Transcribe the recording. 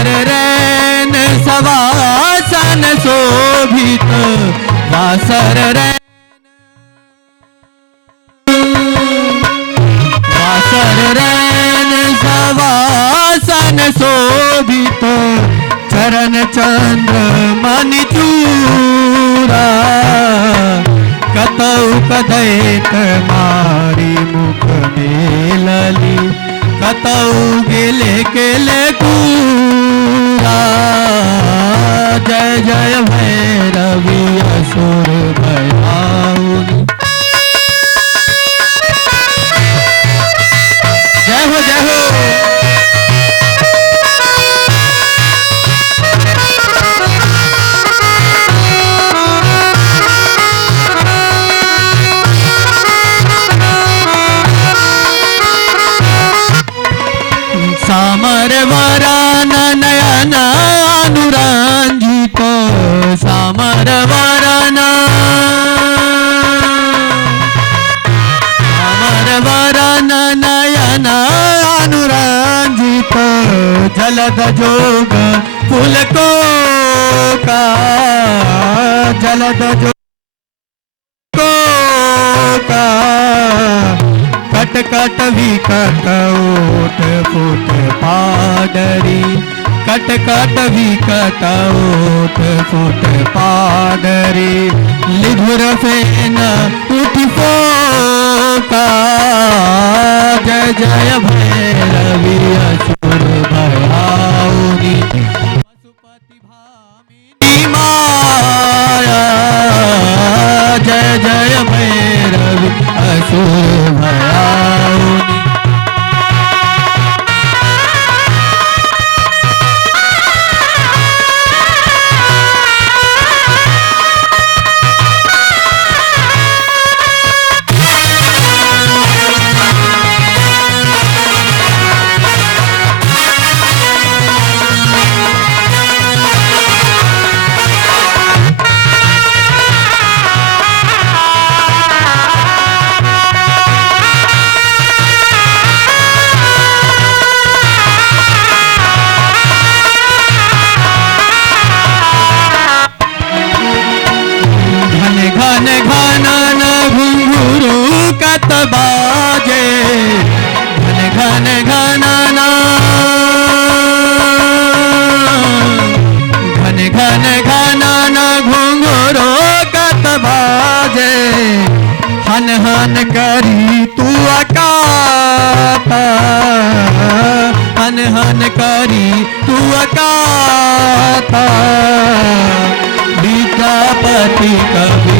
Washer रैन सवासन शोभित washer रैन washer रैन सवासन शोभित चरण चंद्र मणि चूरा कतौ कदैत मारी मुख मेलली कतौ गेले केले कूरा जय जय भैरवी असुर भयाउनि जय हो जय हो। सामर वरान नयन अनुरंजित सामर वरान नयन अनुरंजित जलद जोग फूल को का जलद जोग का कट कट विकट ओट फुट पाडरी कट कट विकट ओट फुट पाडरी लिधुर फेन उठ फोका जय जय भैरवी असुर भयाउनि पशुपति भामिनी माया जय जय भैरवी असुर भयाउनि। घन घन घुंघरू कत बाजे घन घन घन घन घुंघरू कत बाजे हन हन करी तू अकाता हन हन करी तू अकाता विद्यापति कवि